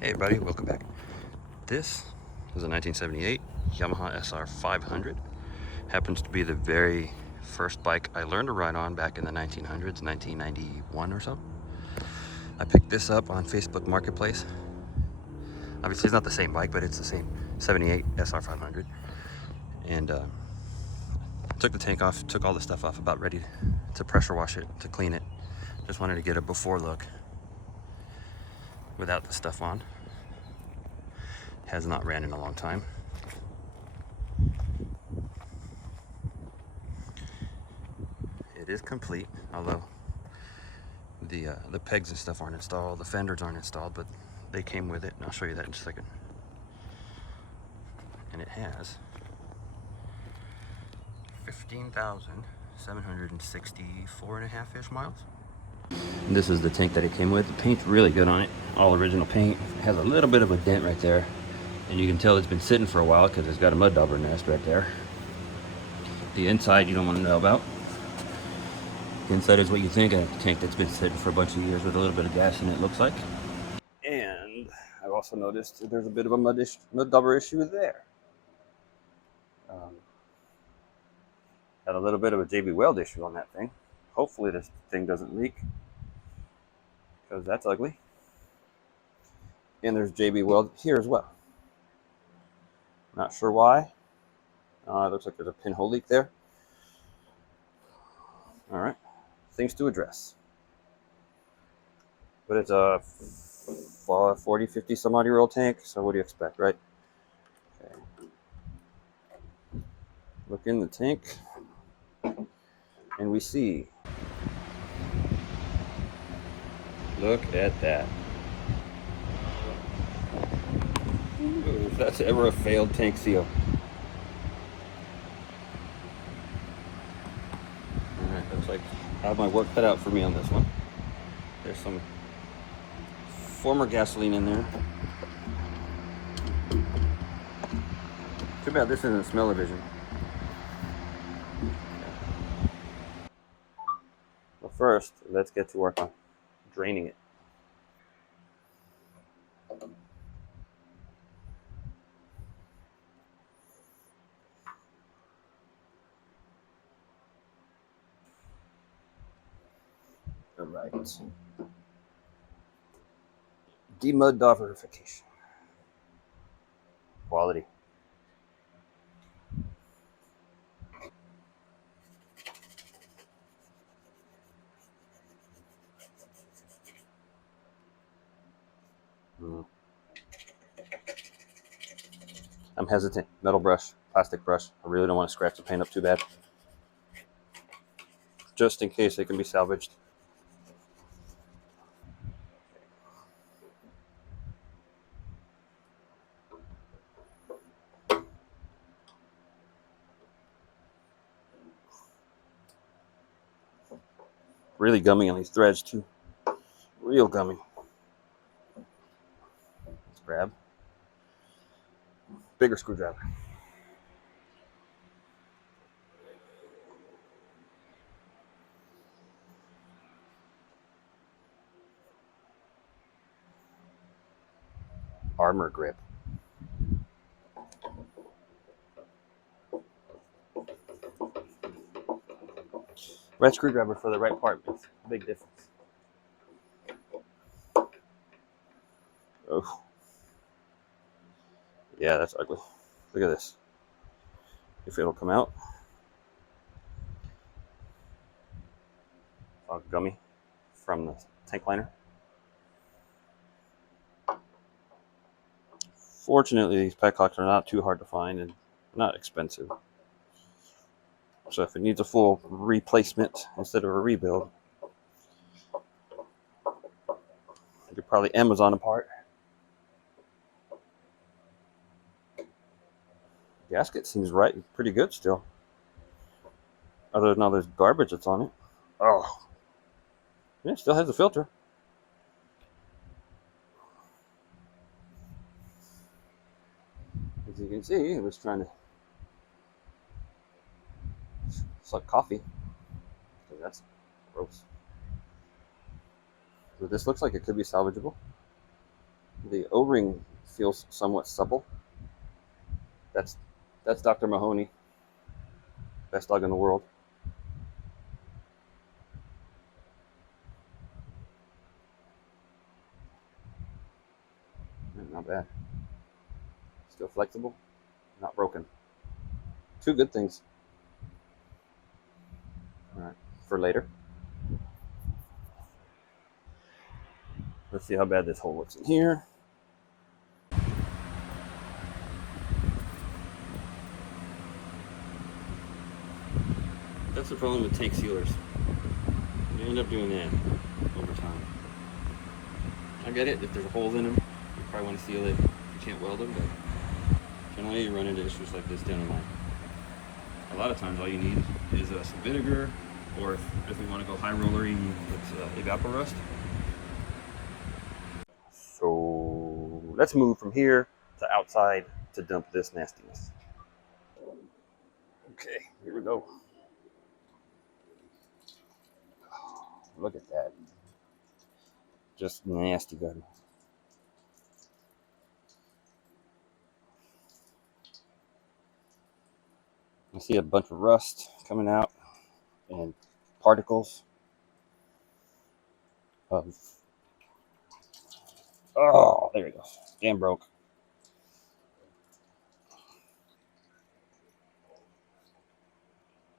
Hey everybody, welcome back. This is a 1978 Yamaha SR500. Happens to be the very first bike I learned to ride on back in the 1900s, 1991 or so. I picked this up on Facebook Marketplace. Obviously it's not the same bike, but it's the same 78 SR500. And took the tank off, took all the stuff off, about ready to pressure wash it, to clean it. Just wanted to get a before look without the stuff on. Has not ran in a long time. It is complete, although the pegs and stuff aren't installed, the fenders aren't installed, but they came with it, and I'll show you that in just a second. And it has 15,764.5-ish miles. And this is the tank that it came with. The paint's really good on it, all original paint. It has a little bit of a dent right there, and you can tell it's been sitting for a while because it's got a mud dauber nest right there. The inside you don't want to know about. The inside is what you think, a tank that's been sitting for a bunch of years with a little bit of gas in it, looks like. And I've also noticed there's a bit of a mud dauber issue there. Got a little bit of a JB Weld issue on that thing. Hopefully this thing doesn't leak, because that's ugly. And there's JB Weld here as well. Not sure why. It looks like there's a pinhole leak there. All right, things to address. But it's a 40, 50 some odd year old tank, so what do you expect, right? Okay. Look in the tank, and we see. Look at that. Ooh, if that's ever a failed tank seal. Alright, looks like I have my work cut out for me on this one. There's some former gasoline in there. Too bad this isn't smell-o-vision. But first, let's get to work on draining it. Alright. Demud dauberification. Quality. I'm hesitant. Metal brush, plastic brush. I really don't want to scratch the paint up too bad. Just in case it can be salvaged. Really gummy on these threads too. Real gummy. Let's grab bigger screwdriver. Armor grip. Right screwdriver for the right part makes a big difference. Oh. Yeah, that's ugly. Look at this. If it'll come out. All gummy from the tank liner. Fortunately, these petcocks are not too hard to find and not expensive. So if it needs a full replacement instead of a rebuild, you could probably Amazon a part. Gasket seems right, pretty good still. Other than all this garbage that's on it. Oh, yeah, it still has a filter. As you can see, it was trying to suck coffee. So that's gross. So this looks like it could be salvageable. The O-ring feels somewhat supple. That's Dr. Mahoney, best dog in the world. Not bad. Still flexible, not broken. Two good things. All right, for later. Let's see how bad this hole looks in here. That's the problem with tank sealers. You end up doing that over time. I get it, if there's holes in them, you probably want to seal it. You can't weld them, but generally you run into issues like this down the line. A lot of times all you need is some vinegar, or if we want to go high rollery with evaporust. So let's move from here to outside to dump this nastiness. Okay, here we go. Look at that. Just nasty gun. I see a bunch of rust coming out and particles of, oh, there it goes. Damn broke.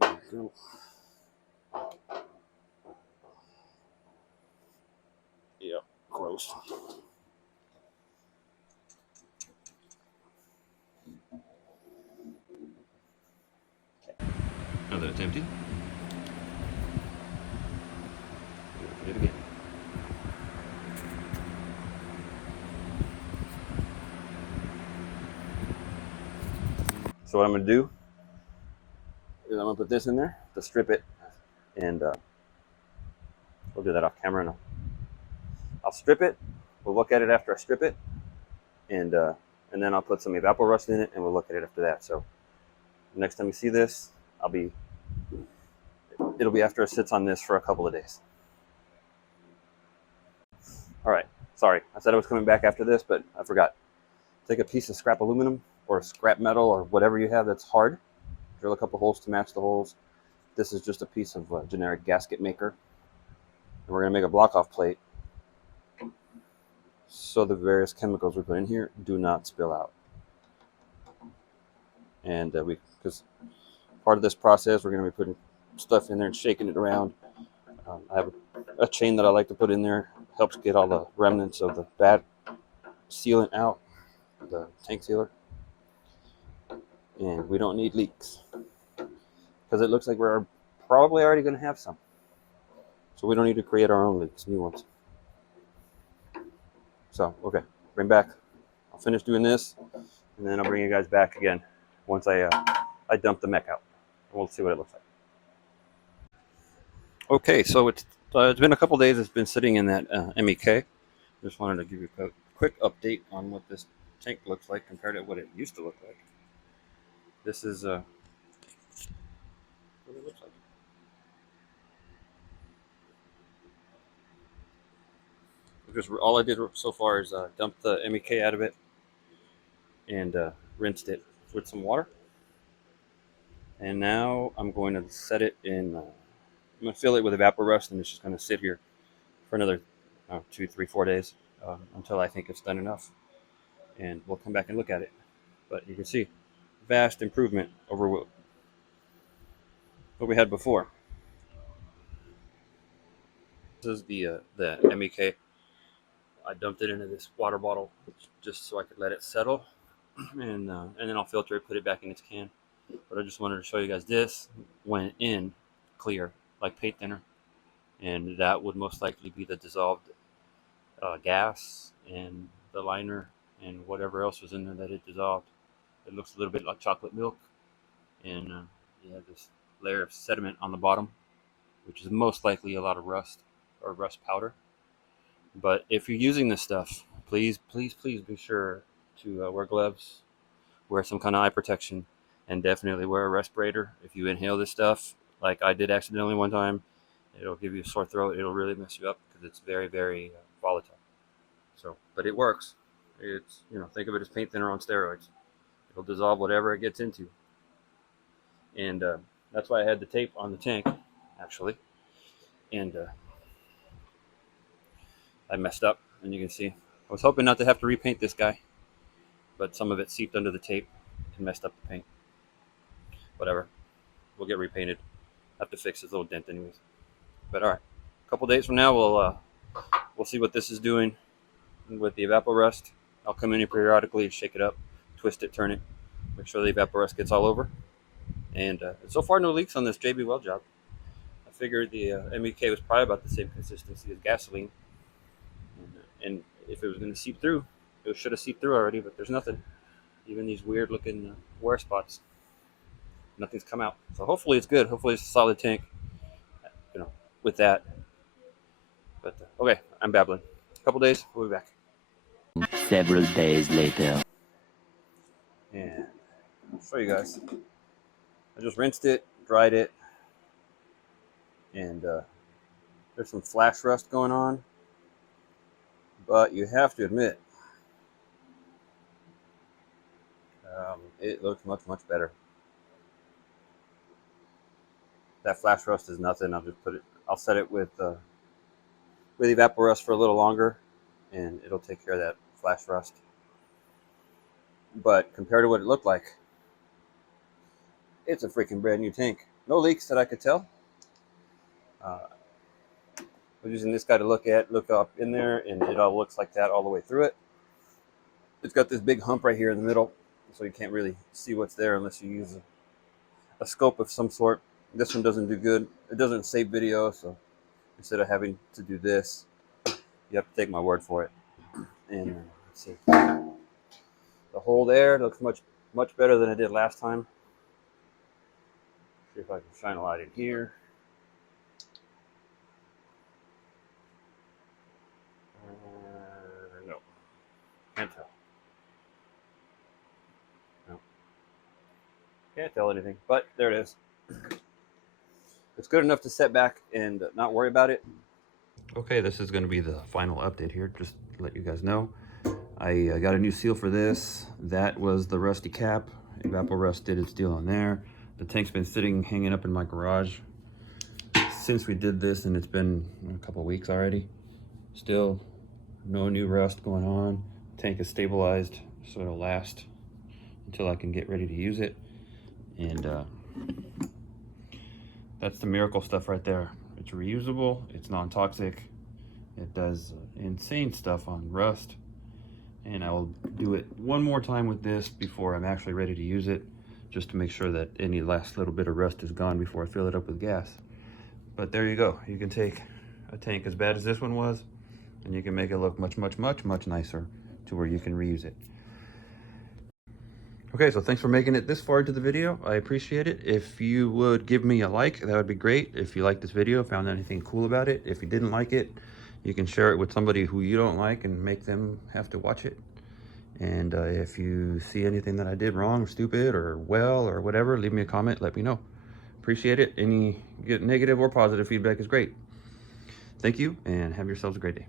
There we go. Yep, gross. Now that it's empty, do it again. So what I'm going to do is I'm going to put this in there to strip it, and we'll do that off camera. And I'll strip it. We'll look at it after I strip it, and then I'll put some evaporust in it, and we'll look at it after that. So next time you see this, it'll be after it sits on this for a couple of days. All right, sorry, I said I was coming back after this, but I forgot. Take a piece of scrap aluminum or scrap metal or whatever you have that's hard. Drill a couple holes to match the holes. This is just a piece of generic gasket maker. And we're gonna make a block-off plate so the various chemicals we put in here do not spill out. And because part of this process, we're gonna be putting stuff in there and shaking it around. I have a chain that I like to put in there. Helps get all the remnants of the bad sealant out, the tank sealer. And we don't need leaks because it looks like we're probably already going to have some. So we don't need to create our own leaks, new ones. So, okay, bring back. I'll finish doing this, and then I'll bring you guys back again once I dump the mech out. We'll see what it looks like. Okay, so it's been a couple days. It's been sitting in that MEK. Just wanted to give you a quick update on what this tank looks like compared to what it used to look like. This is what it looks like. Because all I did so far is dump the MEK out of it and rinsed it with some water. And now I'm going to set it in, I'm going to fill it with evaporust, and it's just going to sit here for another 2, 3, 4 days until I think it's done enough. And we'll come back and look at it. But you can see vast improvement over what we had before. This is the MEK. I dumped it into this water bottle just so I could let it settle, and then I'll filter it, put it back in its can. But I just wanted to show you guys this went in clear, like paint thinner, and that would most likely be the dissolved gas and the liner and whatever else was in there that it dissolved. It looks a little bit like chocolate milk, and you have this layer of sediment on the bottom, which is most likely a lot of rust or rust powder. But if you're using this stuff, please be sure to wear gloves, wear some kind of eye protection, and definitely wear a respirator. If you inhale this stuff, like I did accidentally one time, it'll give you a sore throat. It'll really mess you up because it's very, very volatile. So, but it works. It's, you know, think of it as paint thinner on steroids. It'll dissolve whatever it gets into. And that's why I had the tape on the tank, actually. And I messed up, and you can see. I was hoping not to have to repaint this guy, but some of it seeped under the tape and messed up the paint. Whatever. We'll get repainted. I have to fix this little dent anyways. But all right. A couple days from now, we'll see what this is doing with the evaporust. I'll come in here periodically and shake it up, twist it, turn it, make sure the evaporust gets all over. And so far, no leaks on this JB Weld job. I figured the MEK was probably about the same consistency as gasoline. And if it was going to seep through, it should have seeped through already, but there's nothing. Even these weird looking wear spots, nothing's come out. So hopefully it's good. Hopefully it's a solid tank, you know, with that. But okay, I'm babbling. A couple days, we'll be back. Several days later. And I'll show you guys. I just rinsed it, dried it, and there's some flash rust going on. But you have to admit, it looks much, much better. That flash rust is nothing. I'll set it with evaporust for a little longer, and it'll take care of that flash rust. But compared to what it looked like, it's a freaking brand new tank. No leaks that I could tell. I was using this guy to look up in there, and it all looks like that all the way through it. It's got this big hump right here in the middle, so you can't really see what's there unless you use a scope of some sort. This one doesn't do good. It doesn't save video, so instead of having to do this, you have to take my word for it. And let's see. The hole there looks much, much better than it did last time. See if I can shine a light in here. No, can't tell. No, can't tell anything, but there it is. It's good enough to set back and not worry about it. Okay, this is going to be the final update here, just to let you guys know. I got a new seal for this. That was the rusty cap. Evaporust did its deal on there. The tank's been sitting, hanging up in my garage since we did this, and it's been a couple weeks already. Still no new rust going on. Tank is stabilized, so it'll last until I can get ready to use it. And that's the miracle stuff right there. It's reusable, it's non-toxic, it does insane stuff on rust, and I will do it one more time with this before I'm actually ready to use it, just to make sure that any last little bit of rust is gone before I fill it up with gas. But there you go. You can take a tank as bad as this one was, and you can make it look much, much, much, much nicer to where you can reuse it. Okay, so thanks for making it this far into the video. I appreciate it. If you would give me a like, that would be great. If you liked this video, found anything cool about it. If you didn't like it, you can share it with somebody who you don't like and make them have to watch it. And if you see anything that I did wrong or stupid or well or whatever, leave me a comment, let me know. Appreciate it. Any negative or positive feedback is great. Thank you, and have yourselves a great day.